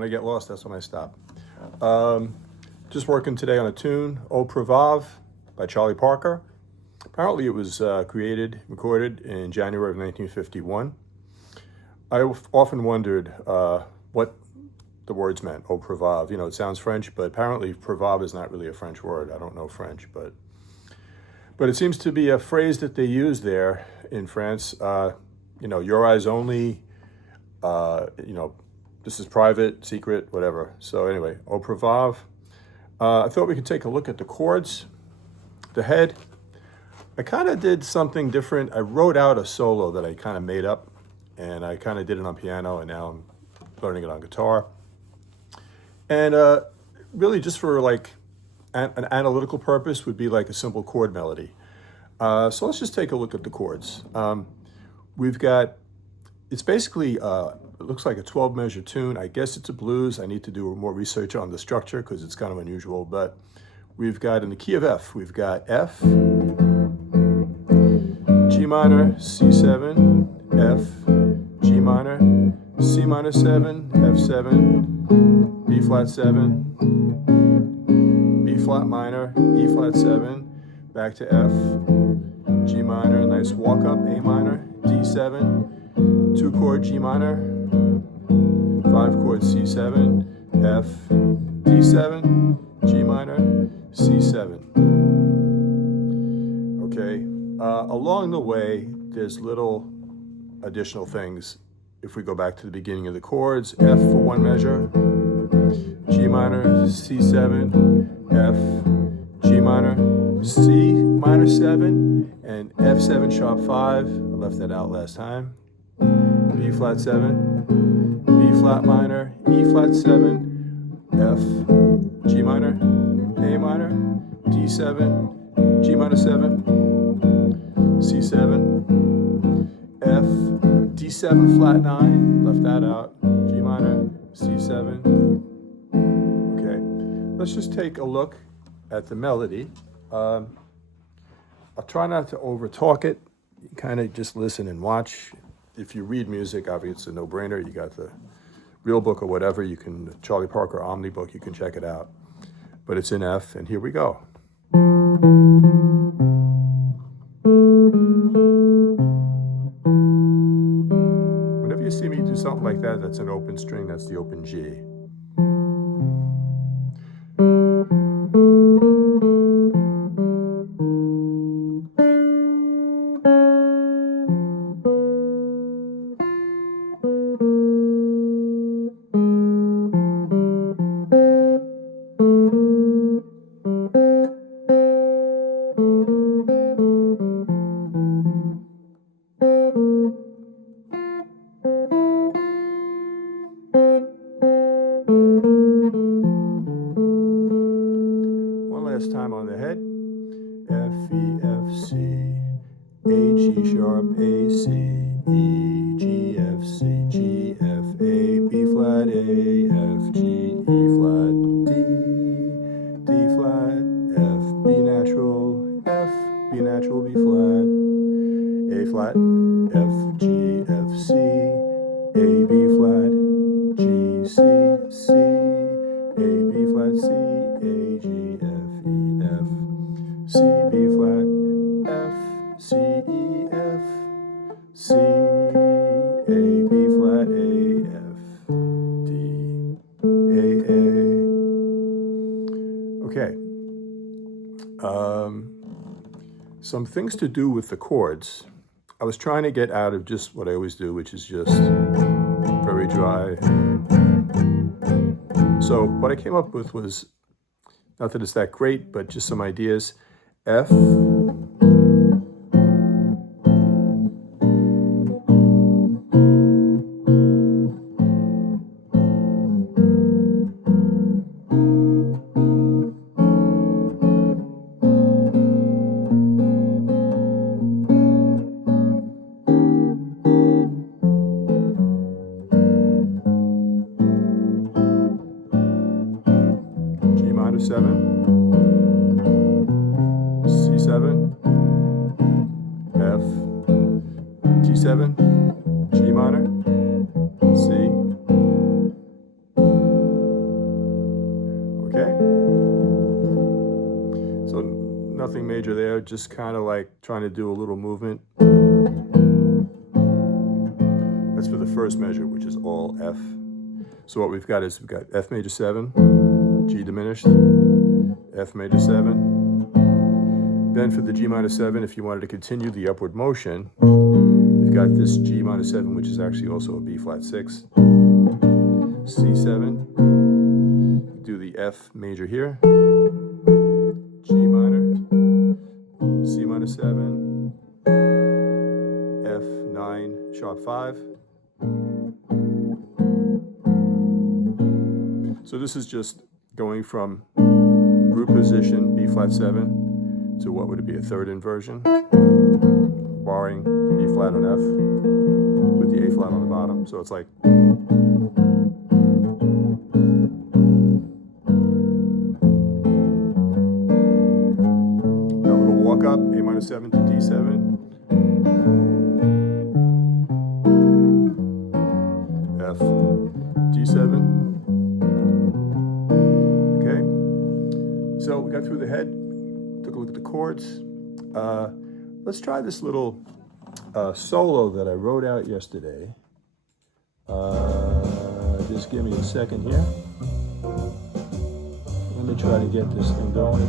When I get lost, that's when I stop. Just working today on a tune, O Privave by Charlie Parker. Apparently it was recorded in January of 1951. I often wondered what the words meant, O Privave. You know, it sounds French, but apparently Privave is not really a French word. I don't know French, but it seems to be a phrase that they use there in France. You know, your eyes only, you know, this is private, secret, whatever. So anyway, O Privave. I thought we could take a look at the chords, the head. I kind of did something different. I wrote out a solo that I kind of made up, and I kind of did it on piano, and now I'm learning it on guitar. And really just for like an analytical purpose would be like a simple chord melody. So let's just take a look at the chords. We've got, it's basically, it looks like a 12 measure tune. I guess it's a blues. I need to do more research on the structure because it's kind of unusual, but we've got in the key of F, we've got F, G minor, C7, F, G minor, C minor 7, F7, B flat 7, B flat minor, E flat 7, back to F, G minor, nice walk up, A minor, D7, 2 chord G minor, 5 chord C7, F, D7, G minor, C7. Okay, along the way, there's little additional things. If we go back to the beginning of the chords, F for 1 measure, G minor, C7, F, G minor, C minor 7, and F7 sharp 5. I left that out last time. B flat 7, B flat minor, E flat 7, F, G minor, A minor, D7, G minor 7, C7, F, D7 flat 9, left that out, G minor, C7. Okay, let's just take a look at the melody. I'll try not to over talk it, kind of just listen and watch. If you read music, obviously it's a no-brainer. You got the real book or whatever, you can, Charlie Parker Omni book, you can check it out. But it's in F, and here we go. Whenever you see me do something like that, that's an open string, that's the open G. Time on the head, F, E, F, C, A, G sharp, A, C, E, G, F, C, G, F, A, B flat, A, F, G, E flat, D, D flat, F, B natural, F, B natural, B flat, A flat, F, G, F, C, A, B flat, G, C, C, A, B flat, C, A, G, F, E, F, C, B flat, F, C, E, F, C, A, B flat, A, F, D, A, A. Okay. Some things to do with the chords. I was trying to get out of just what I always do, which is just very dry. So what I came up with was, not that it's that great, but just some ideas. F, G minor 7, C7, F, D7, G minor, C, nothing major there, just kind of like trying to do a little movement. That's for the first measure, which is all F. So what we've got is we've got F major 7, G diminished, F major 7. Then for the G minor 7, if you wanted to continue the upward motion, you've got this G minor 7, which is actually also a B flat 6, C7, do the F major here, G minor, C minor 7, F9 sharp 5. So this is just going from root position B flat 7 to what would it be, a third inversion, barring B flat on F with the A flat on the bottom. So it's like a little walk up, A minor 7 to D7, F, G7. Okay, so we got through the head, took a look at the chords. Let's try this little solo that I wrote out yesterday. Just give me a second here. Let me try to get this thing going.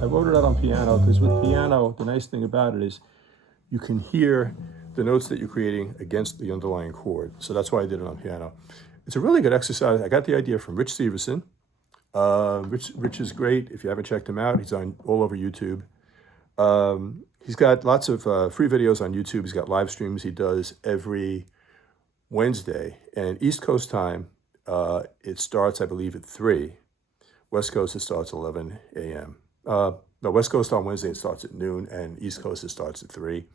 I wrote it out on piano because with piano, the nice thing about it is you can hear the notes that you're creating against the underlying chord. So that's why I did it on piano. It's a really good exercise. I got the idea from Rich Severson. Rich is great. If you haven't checked him out, he's on all over YouTube. He's got lots of free videos on YouTube. He's got live streams he does every Wednesday. And East Coast time, it starts, I believe, at 3. West Coast, it starts at 11 a.m. No, West Coast on Wednesday, it starts at noon, and East Coast, it starts at 3.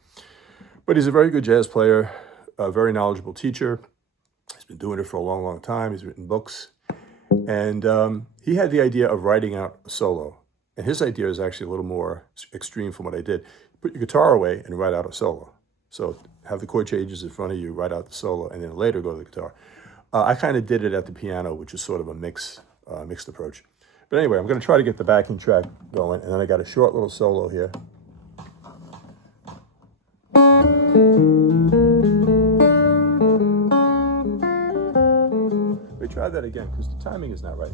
But he's a very good jazz player, a very knowledgeable teacher. He's been doing it for a long, long time. He's written books. And he had the idea of writing out a solo. And his idea is actually a little more extreme from what I did. Put your guitar away and write out a solo. So have the chord changes in front of you, write out the solo, and then later go to the guitar. I kind of did it at the piano, which is sort of a mixed approach. But anyway, I'm going to try to get the backing track going, and then I got a short little solo here. We try that again because the timing is not right.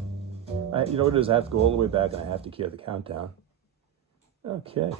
You know what it is? I have to go all the way back, and I have to hear the countdown. Okay.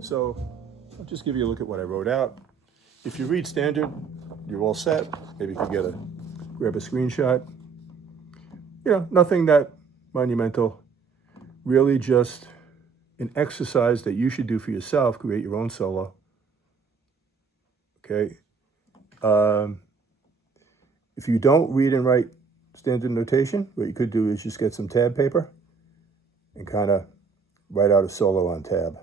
So I'll just give you a look at what I wrote out. If you read standard, you're all set. Maybe you can grab a screenshot. You know, nothing that monumental. Really just an exercise that you should do for yourself. Create your own solo. Okay. If you don't read and write standard notation, what you could do is just get some tab paper and kind of write out a solo on tab.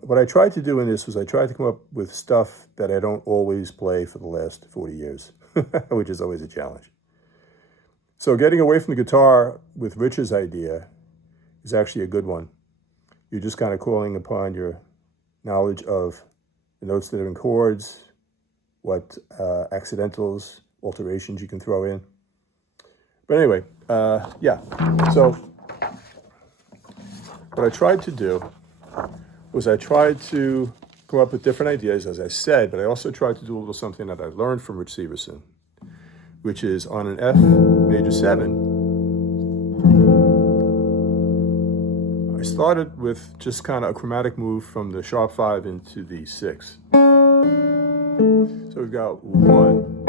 What I tried to do in this was I tried to come up with stuff that I don't always play for the last 40 years, which is always a challenge. So getting away from the guitar with Rich's idea is actually a good one. You're just kind of calling upon your knowledge of the notes that are in chords, what accidentals, alterations you can throw in. But anyway, yeah. So what I tried to do was I tried to come up with different ideas, as I said, but I also tried to do a little something that I learned from Rich Severson, which is on an F major 7, I started with just kind of a chromatic move from the sharp 5 into the 6. So we've got 1,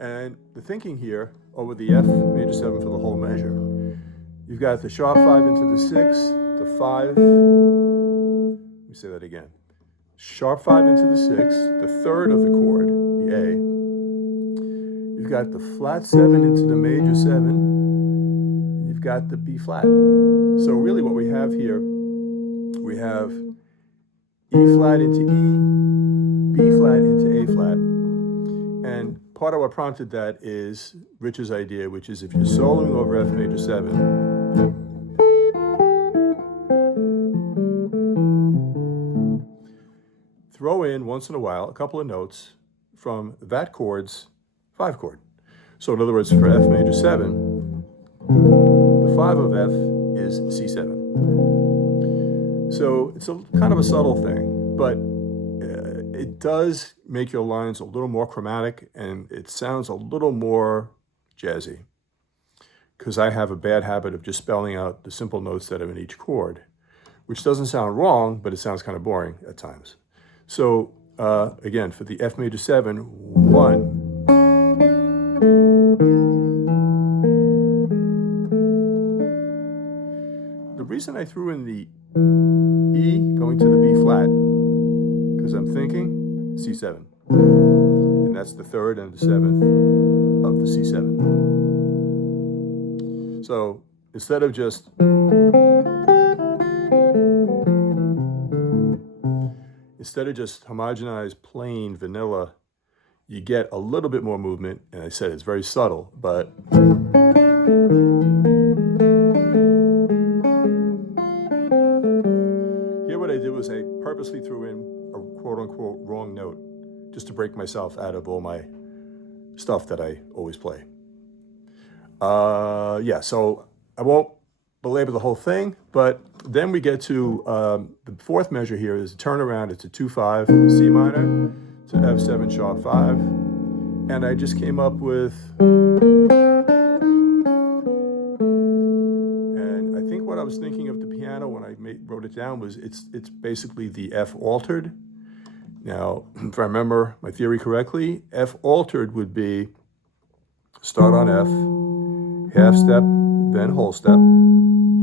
and the thinking here over the F major 7 for the whole measure You've got the sharp 5 into the 6, the 5. Let me say that again. Sharp 5 into the 6, the third of the chord, the A. You've got the flat 7 into the major 7. And you've got the B flat. So really what we have here, we have E flat into E, B flat into A flat. And part of what prompted that is Rich's idea, which is if you're soloing over F major 7, throw in once in a while a couple of notes from that chord's 5 chord. So in other words, for F major 7, the 5 of F is C7. So it's a kind of a subtle thing, but it does make your lines a little more chromatic and it sounds a little more jazzy, because I have a bad habit of just spelling out the simple notes that are in each chord, which doesn't sound wrong, but it sounds kind of boring at times. So again, for the F major 7, 1, the reason I threw in the E going to the B flat, because I'm thinking C7, and that's the 3rd and the 7th of the C7. So instead of just homogenized plain vanilla, you get a little bit more movement, and I said it's very subtle, but here what I did was I purposely threw in a quote-unquote wrong note just to break myself out of all my stuff that I always play. Yeah, so I won't belabor the whole thing, but then we get to the 4th measure here is a turnaround. It's a 2-5 C minor to F7 sharp 5, and I just came up with, and I think what I was thinking of the piano when I wrote it down was it's basically the F altered. Now, if I remember my theory correctly, F altered would be start on F, half step, then whole step,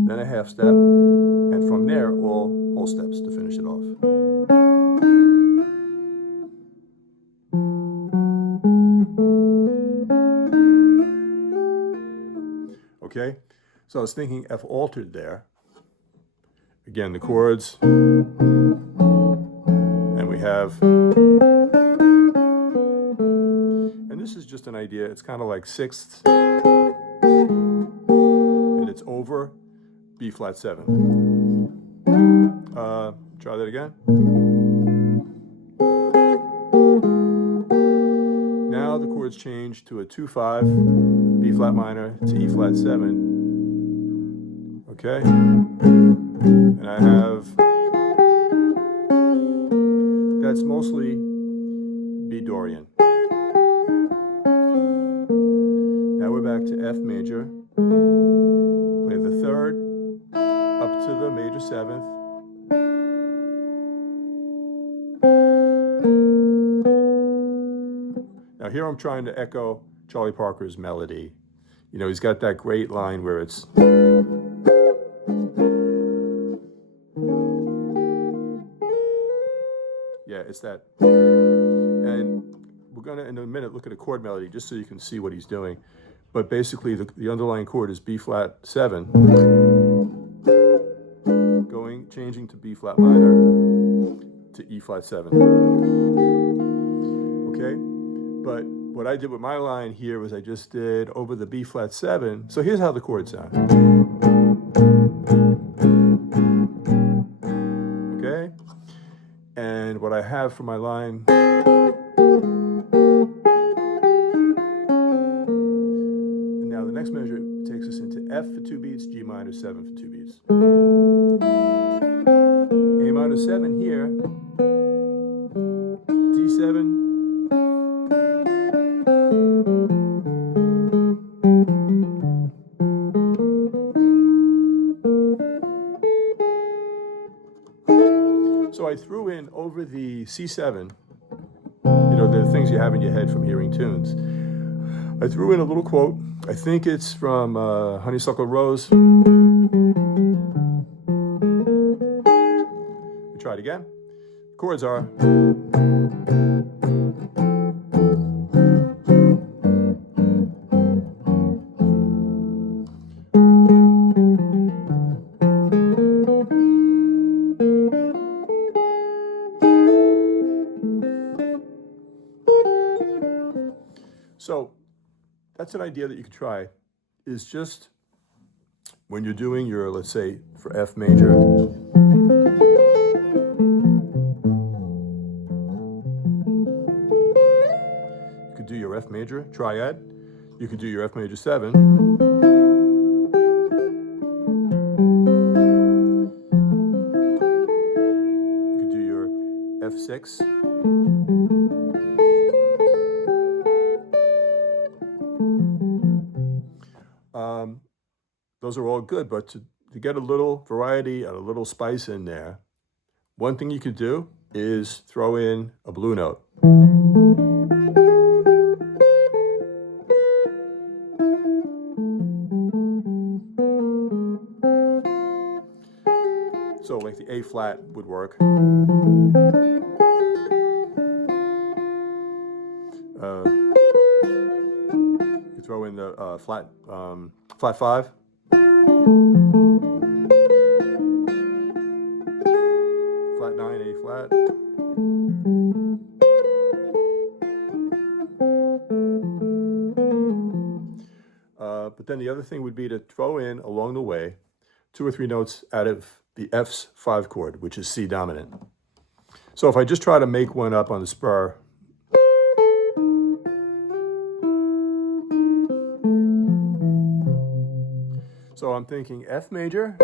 then a half step, and from there, all whole steps to finish it off. Okay, so I was thinking F altered there. Again, the chords, and we have, and this is just an idea, it's kind of like 6ths, and it's over B flat 7. Try that again. Now the chords change to a 2-5, B flat minor to E flat 7. Okay? And I have, that's mostly B Dorian. Now we're back to F major. Play the 3rd up to the major 7th. Now here I'm trying to echo Charlie Parker's melody. You know, he's got that great line where it's, yeah, it's that. And we're going to, in a minute, look at a chord melody just so you can see what he's doing. But basically, the underlying chord is B flat 7, changing to B flat minor to E flat 7. Okay? But what I did with my line here was I just did over the B flat 7. So here's how the chords sound. Okay? And what I have for my line, and now the next measure takes us into F for 2 beats, G minor 7 for 2 beats. A minor 7 here, D7, so I threw in over the C7, you know, the things you have in your head from hearing tunes. I threw in a little quote. I think it's from Honeysuckle Rose. We try it again. Chords are. So that's an idea that you could try, is just when you're doing your, let's say, for F major, you could do your F major triad, you could do your F major 7, you could do your F6, those are all good, but to get a little variety and a little spice in there, one thing you could do is throw in a blue note. So like the A flat would work. You throw in the flat 5, flat 9, A flat. But then the other thing would be to throw in along the way 2 or 3 notes out of the F's 5 chord, which is C dominant. So if I just try to make one up on the spur, so I'm thinking F major,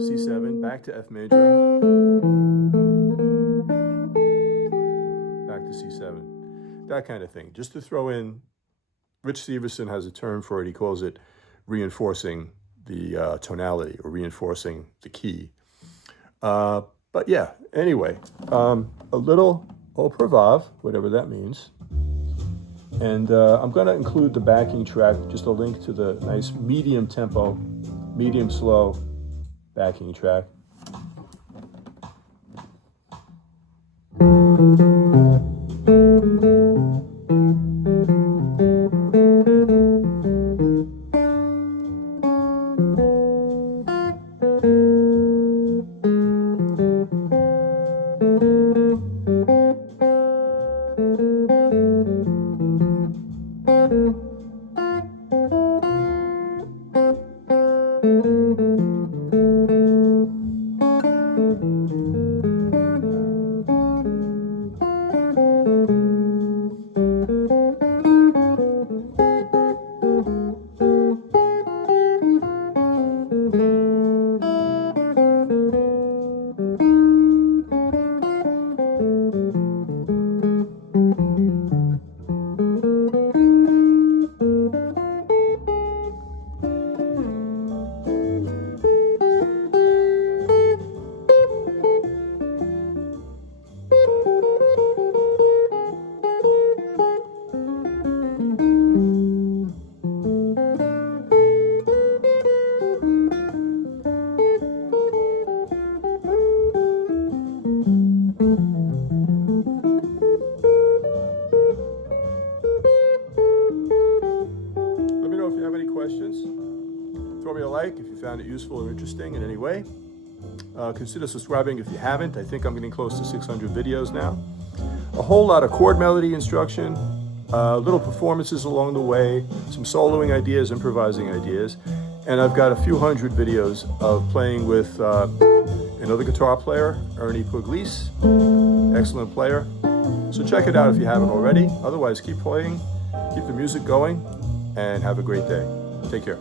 C7, back to F major, back to C7, that kind of thing. Just to throw in, Rich Severson has a term for it. He calls it reinforcing the tonality or reinforcing the key. But yeah, anyway, a little au Privave, whatever that means. And I'm going to include the backing track, just a link to the nice medium tempo, medium slow backing track. Throw me a like if you found it useful or interesting in any way. Consider subscribing if you haven't. I think I'm getting close to 600 videos now. A whole lot of chord melody instruction, little performances along the way, some soloing ideas, improvising ideas, and I've got a few hundred videos of playing with another guitar player, Ernie Pugliese, excellent player. So check it out if you haven't already. Otherwise, keep playing, keep the music going, and have a great day. Take care.